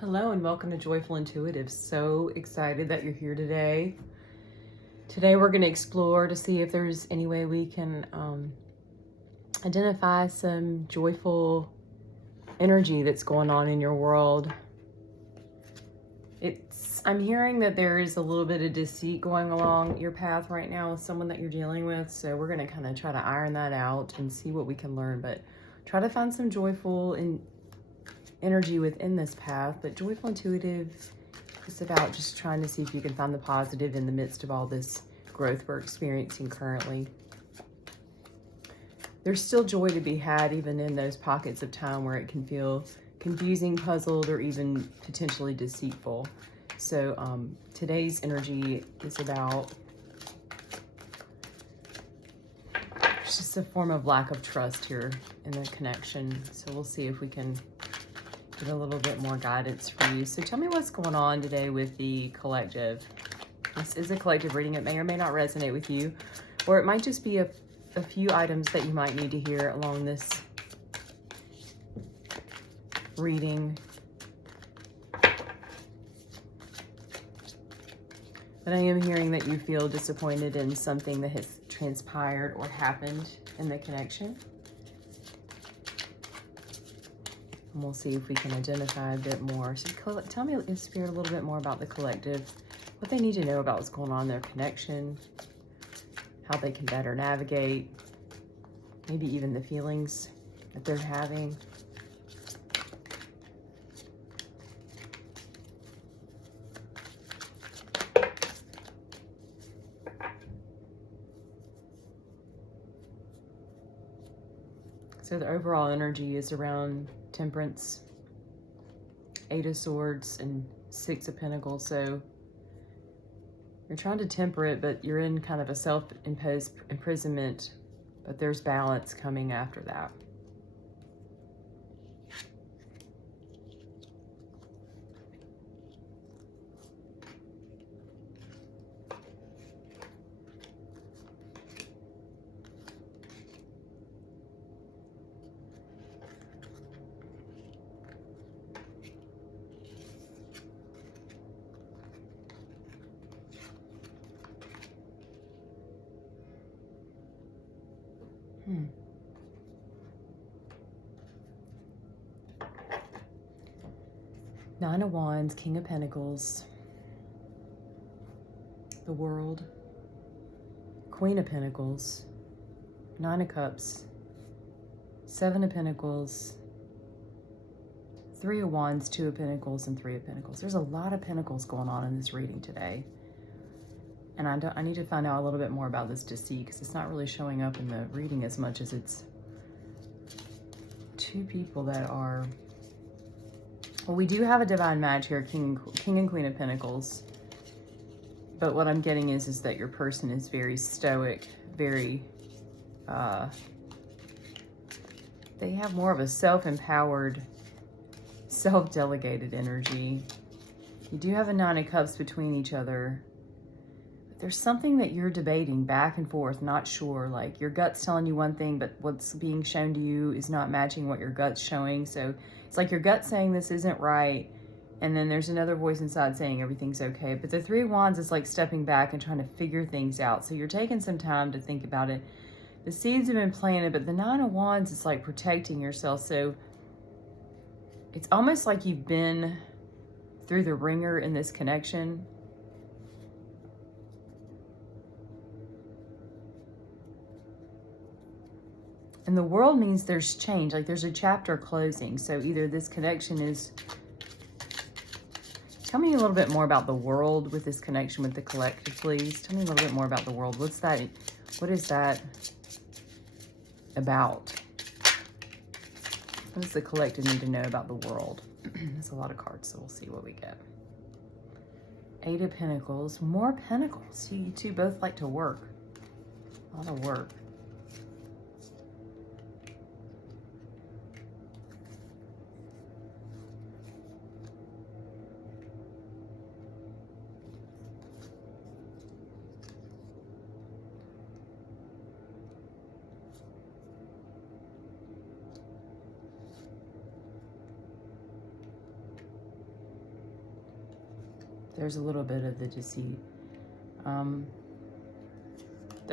Hello and welcome to Joyful Intuitive. So excited that you're here today. Today we're going to explore to see if there's any way we can identify some joyful energy that's going on in your world. I'm hearing that there is a little bit of deceit going along your path right now with someone that you're dealing with. So we're going to kind of try to iron that out and see what we can learn. But try to find some joyful energy within this path. But Joyful Intuitive is about just trying to see if you can find the positive in the midst of all this growth we're experiencing currently. There's still joy to be had even in those pockets of time where it can feel confusing, puzzled, or even potentially deceitful. So today's energy is about just a form of lack of trust here in the connection. So we'll see if we can get a little bit more guidance for you. So tell me what's going on today with the collective. This is a collective reading. It may or may not resonate with you, or it might just be a few items that you might need to hear along this reading. But I am hearing that you feel disappointed in something that has transpired or happened in the connection. And we'll see if we can identify a bit more. So tell me, in Spirit, a little bit more about the collective, what they need to know about what's going on in their connection, how they can better navigate, maybe even the feelings that they're having. So the overall energy is around Temperance, Eight of Swords, and Six of Pentacles. So you're trying to temper it, but you're in kind of a self-imposed imprisonment, but there's balance coming after that. Nine of Wands, King of Pentacles, the World, Queen of Pentacles, Nine of Cups, Seven of Pentacles, Three of Wands, Two of Pentacles, and Three of Pentacles. There's a lot of Pentacles going on in this reading today. And I need to find out a little bit more about this deceit, because it's not really showing up in the reading as much as it's two people that are... Well, we do have a divine match here, King and Queen of Pentacles. But what I'm getting is that your person is very stoic, very... they have more of a self-empowered, self-delegated energy. You do have a Nine of Cups between each other. There's something that you're debating back and forth, not sure. Like your gut's telling you one thing, but what's being shown to you is not matching what your gut's showing. So it's like your gut's saying this isn't right, and then there's another voice inside saying everything's okay. But the Three of Wands is like stepping back and trying to figure things out. So you're taking some time to think about it. The seeds have been planted, but the Nine of Wands is like protecting yourself. So it's almost like you've been through the ringer in this connection. And the World means there's change, like there's a chapter closing. So either this connection is... Tell me a little bit more about the World with this connection with the collective, please. Tell me a little bit more about the World. What's that? What is that about? What does the collective need to know about the World? There's a lot of cards, so we'll see what we get. Eight of Pentacles, more Pentacles. You two both like to work. A lot of work. there's a little bit of the deceit. The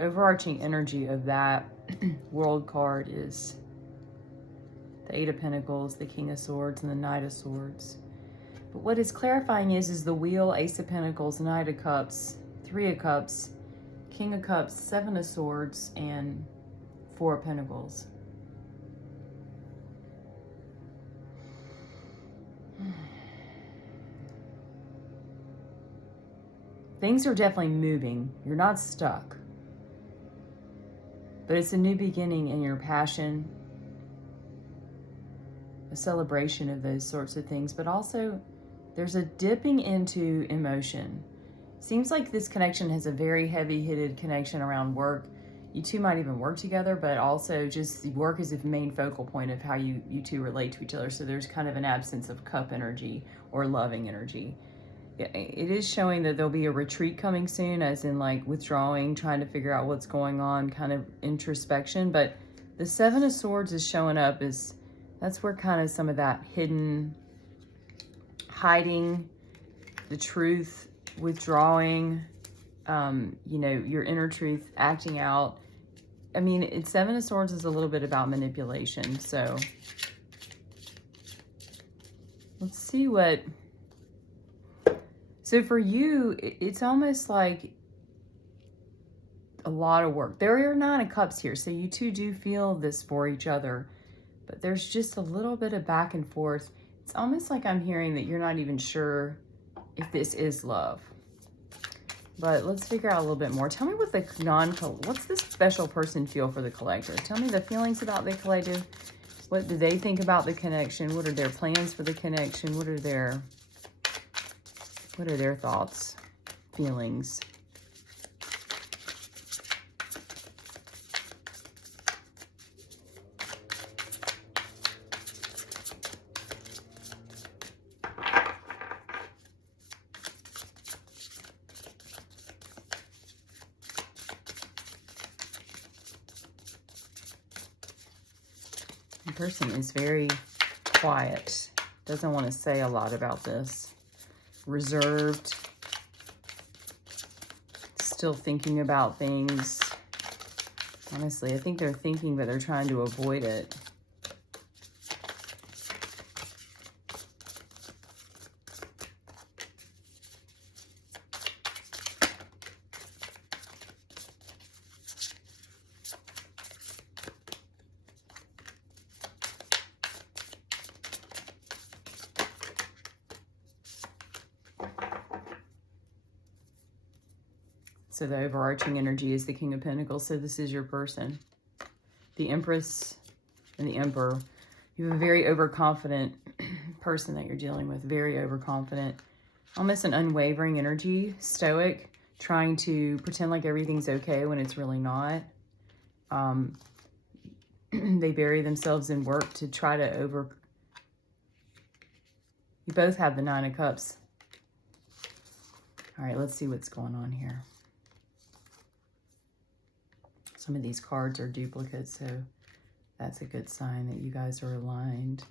overarching energy of that World card is the Eight of Pentacles, the King of Swords, and the Knight of Swords. But what is clarifying is the Wheel, Ace of Pentacles, Knight of Cups, Three of Cups, King of Cups, Seven of Swords, and Four of Pentacles. Things are definitely moving. You're not stuck. But it's a new beginning in your passion, a celebration of those sorts of things. But also, there's a dipping into emotion. Seems like this connection has a very heavy-hitted connection around work. You two might even work together, but also just work is the main focal point of how you two relate to each other. So there's kind of an absence of cup energy or loving energy. It is showing that there'll be a retreat coming soon, as in like withdrawing, trying to figure out what's going on, kind of introspection. But the Seven of Swords is showing up as that's where kind of some of that hidden, hiding the truth, withdrawing, you know, your inner truth, acting out. I mean, Seven of Swords is a little bit about manipulation. So let's see what... So for you, it's almost like a lot of work. There are Nine of Cups here, so you two do feel this for each other, but there's just a little bit of back and forth. It's almost like I'm hearing that you're not even sure if this is love. But let's figure out a little bit more. Tell me what the what's this special person feel for the collective? Tell me the feelings about the collective. What do they think about the connection? What are their plans for the connection? What are their thoughts, feelings? The person is very quiet, doesn't want to say a lot about this. Reserved, still thinking about things. Honestly, I think they're thinking, but they're trying to avoid it. So the overarching energy is the King of Pentacles. So this is your person. The Empress and the Emperor. You have a very overconfident person that you're dealing with. Very overconfident. Almost an unwavering energy. Stoic. Trying to pretend like everything's okay when it's really not. They bury themselves in work to try to You both have the Nine of Cups. All right, let's see what's going on here. Some of these cards are duplicates, so that's a good sign that you guys are aligned.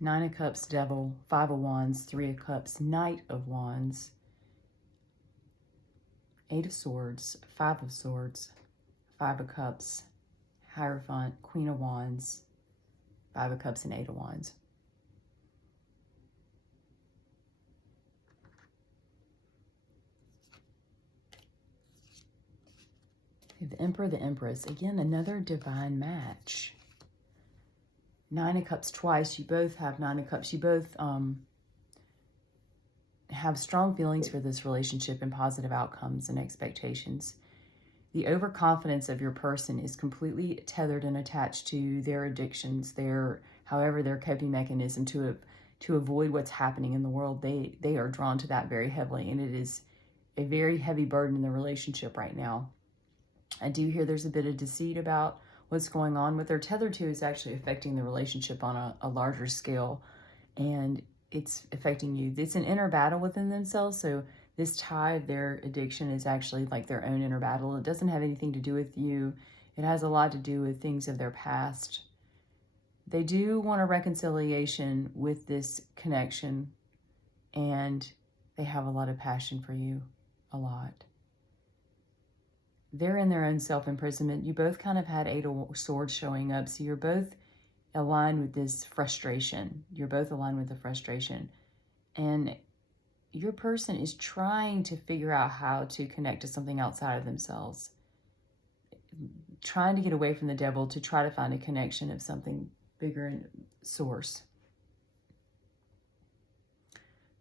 Nine of Cups, Devil, Five of Wands, Three of Cups, Knight of Wands, Eight of Swords, Five of Swords, Five of Cups, Hierophant, Queen of Wands, Five of Cups, and Eight of Wands. The Emperor, the Empress. Again, another divine match. Nine of Cups twice. You both have Nine of Cups. You both have strong feelings for this relationship and positive outcomes and expectations. The overconfidence of your person is completely tethered and attached to their addictions, however their coping mechanism to avoid what's happening in the world. They are drawn to that very heavily, and it is a very heavy burden in the relationship right now. I do hear there's a bit of deceit about what's going on. What they're tethered to is actually affecting the relationship on a larger scale. And it's affecting you. It's an inner battle within themselves. So this tide, their addiction, is actually like their own inner battle. It doesn't have anything to do with you. It has a lot to do with things of their past. They do want a reconciliation with this connection, and they have a lot of passion for you, a lot. They're in their own self-imprisonment. You both kind of had Eight of Swords showing up, so you're both aligned with this frustration. You're both aligned with the frustration. And your person is trying to figure out how to connect to something outside of themselves. Trying to get away from the devil to try to find a connection of something bigger in source.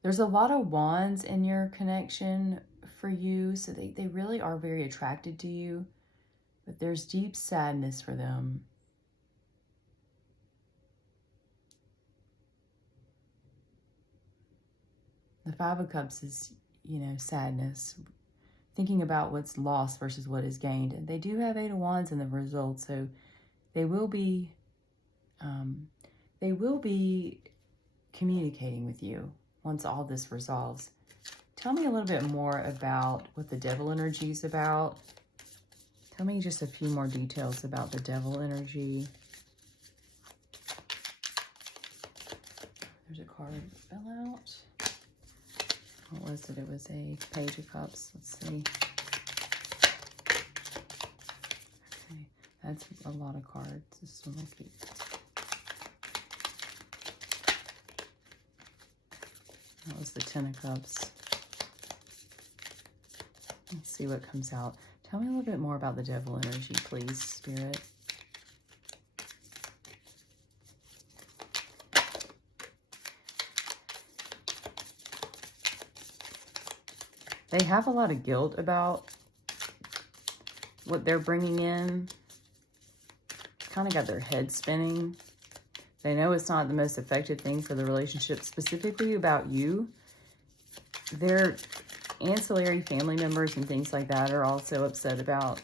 There's a lot of wands in your connection for you, so they really are very attracted to you, but there's deep sadness for them. The Five of Cups is, sadness. Thinking about what's lost versus what is gained. And they do have Eight of Wands in the result, so they will be communicating with you once all this resolves. Tell me a little bit more about what the devil energy is about. Tell me just a few more details about the devil energy. There's a card that fell out. What was it? It was a Page of Cups. Let's see. Okay, that's a lot of cards. This one will keep. That was the Ten of Cups. Let's see what comes out. Tell me a little bit more about the devil energy, please, Spirit. They have a lot of guilt about what they're bringing in. Kind of got their head spinning. They know it's not the most effective thing for the relationship, specifically about you. Their ancillary family members and things like that are also upset about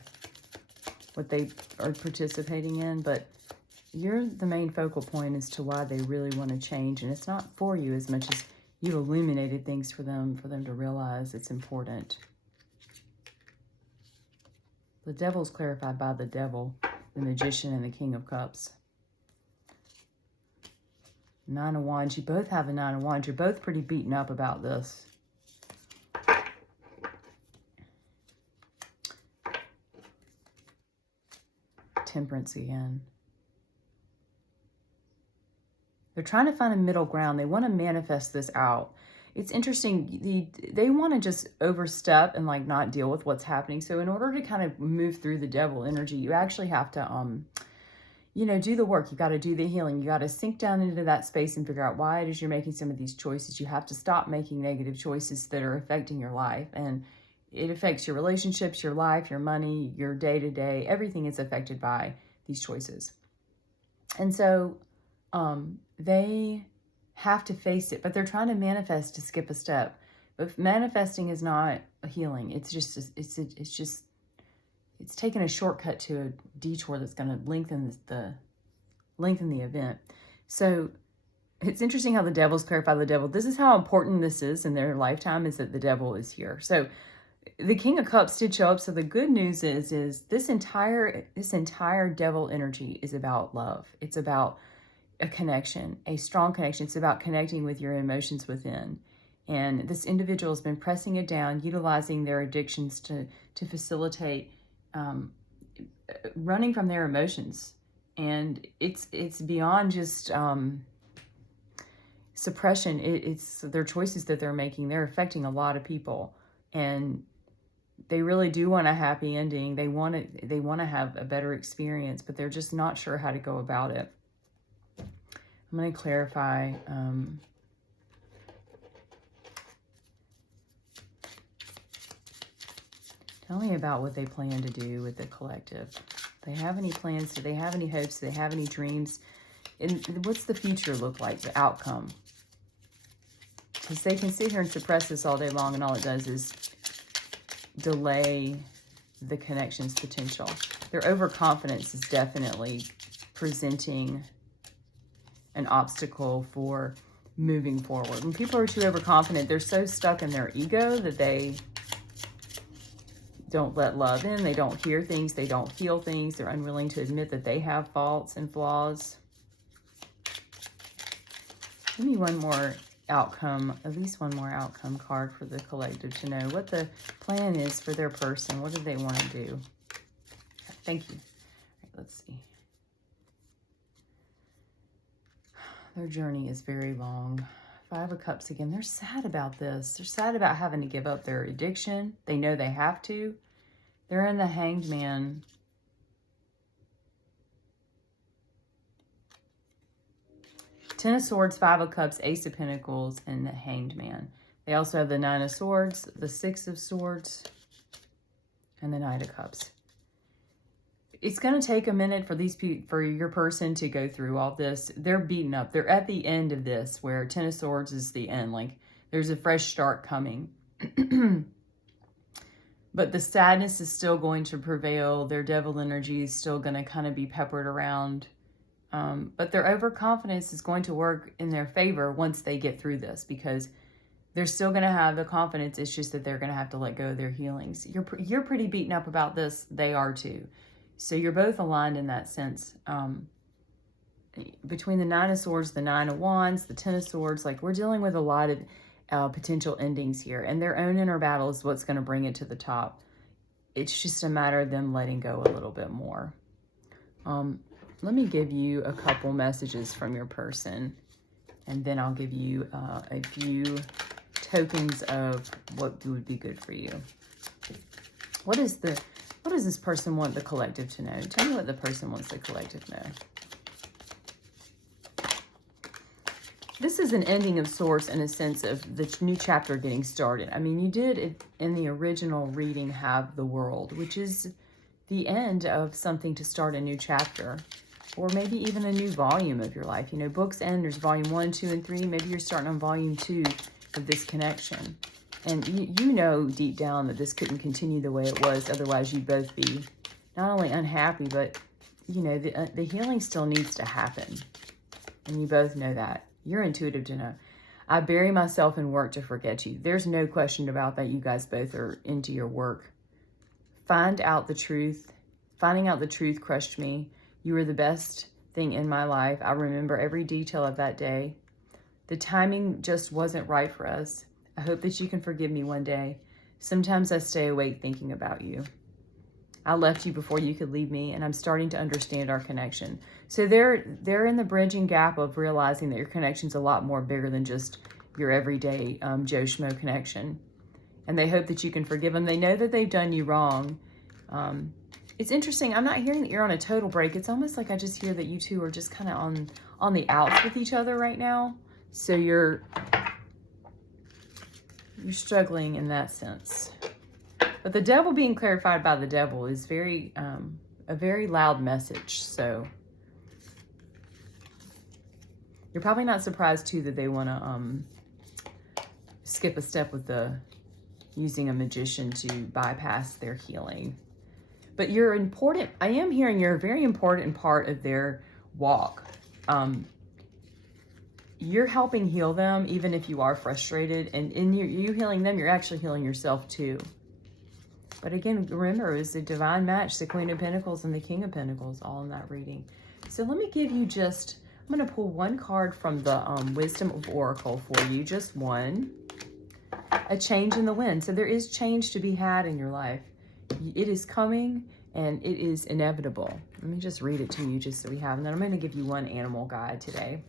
what they are participating in, but you're the main focal point as to why they really want to change, and it's not for you as much as you illuminated things for them to realize it's important. The devil's clarified by the devil, the Magician, and the King of Cups. Nine of Wands. You both have a Nine of Wands. You're both pretty beaten up about this. Temperance again. They're trying to find a middle ground. They want to manifest this out. It's interesting. They want to just overstep and like not deal with what's happening. So in order to kind of move through the devil energy, you actually have to, do the work. You got to do the healing. You got to sink down into that space and figure out why it is you're making some of these choices. You have to stop making negative choices that are affecting your life. And it affects your relationships, your life, your money, your day-to-day. Everything is affected by these choices. And so they have to face it, but they're trying to manifest to skip a step. But manifesting is not a healing. It's taking a shortcut to a detour that's going to lengthen the event. So it's interesting how the devil's clarified the devil. This is how important this is in their lifetime, is that the devil is here. So the King of Cups did show up. So the good news is this entire devil energy is about love. It's about a connection, a strong connection. It's about connecting with your emotions within. And this individual has been pressing it down, utilizing their addictions to facilitate running from their emotions. And it's beyond just suppression. It's their choices that they're making. They're affecting a lot of people, and they really do want a happy ending. They want to have a better experience, but they're just not sure how to go about it. I'm going to clarify. Tell me about what they plan to do with the collective. Do they have any plans? Do they have any hopes? Do they have any dreams? And what's the future look like, the outcome? Because they can sit here and suppress this all day long, and all it does is delay the connection's potential. Their overconfidence is definitely presenting an obstacle for moving forward. When people are too overconfident, they're so stuck in their ego that they don't let love in. They don't hear things. They don't feel things. They're unwilling to admit that they have faults and flaws. Give me one more outcome, at least one more outcome card for the collective to know what the plan is for their person. What do they want to do? Thank you. All right, let's see. Their journey is very long. Five of Cups again. They're sad about this. They're sad about having to give up their addiction. They know they have to. They're in the Hanged Man. Ten of Swords, Five of Cups, Ace of Pentacles, and the Hanged Man. They also have the Nine of Swords, the Six of Swords, and the Knight of Cups. It's going to take a minute for your person to go through all this. They're beaten up. They're at the end of this, where Ten of Swords is the end. Like, there's a fresh start coming. But the sadness is still going to prevail. Their devil energy is still going to kind of be peppered around. But their overconfidence is going to work in their favor once they get through this, because they're still going to have the confidence. It's just that they're going to have to let go of their healings. You're pretty beaten up about this. They are too. So you're both aligned in that sense. Between the Nine of Swords, the Nine of Wands, the Ten of Swords, like, we're dealing with a lot of potential endings here. And their own inner battle is what's going to bring it to the top. It's just a matter of them letting go a little bit more. Let me give you a couple messages from your person, and then I'll give you a few tokens of what would be good for you. What does this person want the collective to know? Tell me what the person wants the collective to know. This is an ending of sorts in a sense of the new chapter getting started. I mean, you did in the original reading have the World, which is the end of something to start a new chapter. Or maybe even a new volume of your life. You know, books end, there's volume 1, 2, and 3. Maybe you're starting on volume 2 of this connection. And you know deep down that this couldn't continue the way it was. Otherwise, you'd both be not only unhappy, but, you know, the healing still needs to happen. And you both know that. You're intuitive to know. I bury myself in work to forget you. There's no question about that. You guys both are into your work. Find out the truth. Finding out the truth crushed me. You were the best thing in my life. I remember every detail of that day. The timing just wasn't right for us. I hope that you can forgive me one day. Sometimes I stay awake thinking about you. I left you before you could leave me, and I'm starting to understand our connection. So they're in the bridging gap of realizing that your connection's a lot more bigger than just your everyday Joe Schmo connection. And they hope that you can forgive them. They know that they've done you wrong. It's interesting. I'm not hearing that you're on a total break. It's almost like I just hear that you two are just kind of on the outs with each other right now. So you're struggling in that sense. But the devil being clarified by the devil is a very loud message. So you're probably not surprised too that they want to skip a step with using a magician to bypass their healing. But you're important. I am hearing you're a very important part of their walk. You're helping heal them, even if you are frustrated. And in you healing them, you're actually healing yourself too. But again, remember, it was the divine match, the Queen of Pentacles and the King of Pentacles, all in that reading. So let me give you I'm going to pull one card from the Wisdom of Oracle for you, just one. A change in the wind. So there is change to be had in your life. It is coming, and it is inevitable. Let me just read it to you just so we have. And then I'm going to give you one animal guide today.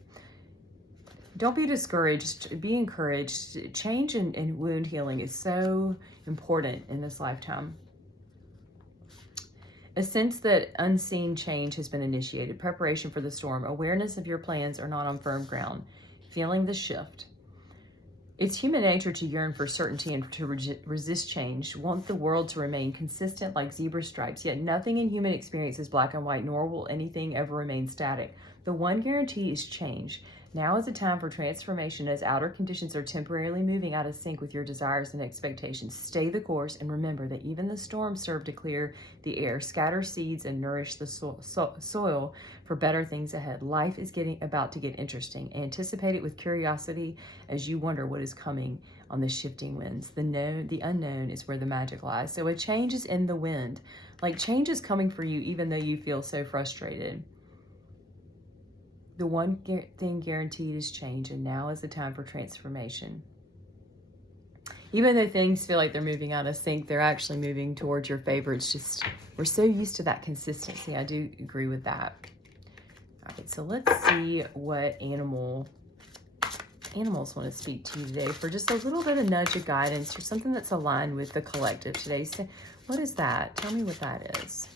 Don't be discouraged. Be encouraged. Change and wound healing is so important in this lifetime. A sense that unseen change has been initiated. Preparation for the storm. Awareness of your plans are not on firm ground. Feeling the shift. It's human nature to yearn for certainty and to resist change, want the world to remain consistent like zebra stripes, yet nothing in human experience is black and white, nor will anything ever remain static. The one guarantee is change. Now is the time for transformation as outer conditions are temporarily moving out of sync with your desires and expectations. Stay the course and remember that even the storms serve to clear the air, scatter seeds, and nourish the soil for better things ahead. Life is about to get interesting. Anticipate it with curiosity as you wonder what is coming on the shifting winds. The unknown is where the magic lies. So a change is in the wind. Like change is coming for you even though you feel so frustrated. The one thing guaranteed is change, and now is the time for transformation. Even though things feel like they're moving out of sync, they're actually moving towards your favor. It's just, we're so used to that consistency. I do agree with that. All right, so let's see what animals want to speak to you today for just a little bit of nudge of guidance or something that's aligned with the collective today. So what is that? Tell me what that is.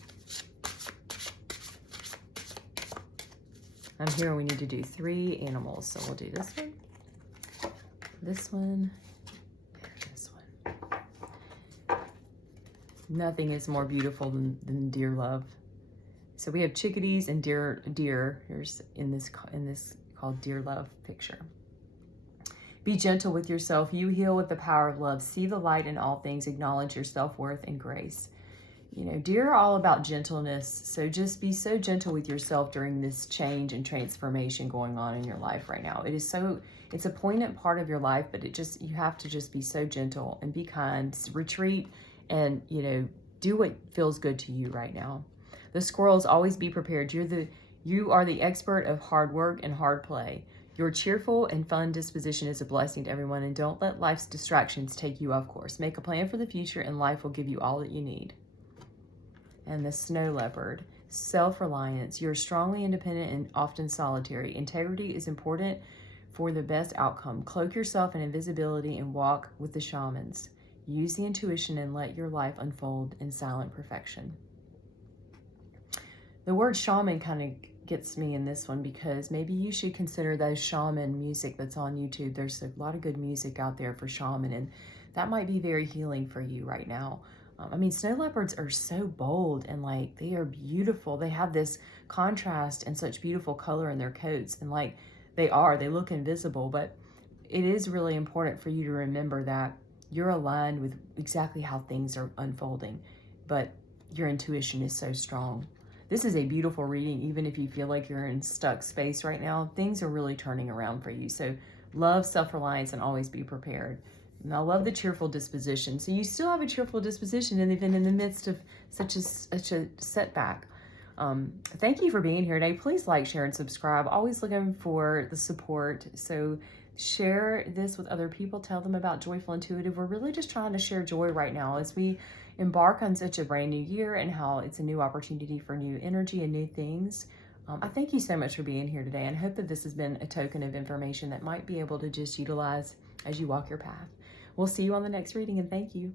I'm here. We need to do 3 animals. So we'll do this one, this one, and this one. Nothing is more beautiful than deer love. So we have chickadees and deer. Here's in this called deer love picture. Be gentle with yourself. You heal with the power of love. See the light in all things. Acknowledge your self-worth and grace. You know, deer are all about gentleness. So just be so gentle with yourself during this change and transformation going on in your life right now. It's a poignant part of your life, but you have to just be so gentle and be kind. Retreat and, you know, do what feels good to you right now. The squirrels, always be prepared. You are the expert of hard work and hard play. Your cheerful and fun disposition is a blessing to everyone, and don't let life's distractions take you off course. Make a plan for the future, and life will give you all that you need. And the snow leopard, self-reliance. You're strongly independent and often solitary. Integrity is important for the best outcome. Cloak yourself in invisibility and walk with the shamans. Use the intuition and let your life unfold in silent perfection. The word shaman kind of gets me in this one because maybe you should consider those shaman music that's on YouTube. There's a lot of good music out there for shaman, and that might be very healing for you right now. I mean, snow leopards are so bold and like they are beautiful. They have this contrast and such beautiful color in their coats, and like they look invisible, but it is really important for you to remember that you're aligned with exactly how things are unfolding, but your intuition is so strong. This is a beautiful reading, even if you feel like you're in stuck space right now. Things are really turning around for you. So love, self-reliance, and always be prepared. And I love the cheerful disposition. So you still have a cheerful disposition and even in the midst of such a setback. Thank you for being here today. Please like, share, and subscribe. Always looking for the support. So share this with other people. Tell them about Joyful Intuitive. We're really just trying to share joy right now as we embark on such a brand new year and how it's a new opportunity for new energy and new things. I thank you so much for being here today, and hope that this has been a token of information that might be able to just utilize as you walk your path. We'll see you on the next reading, and thank you.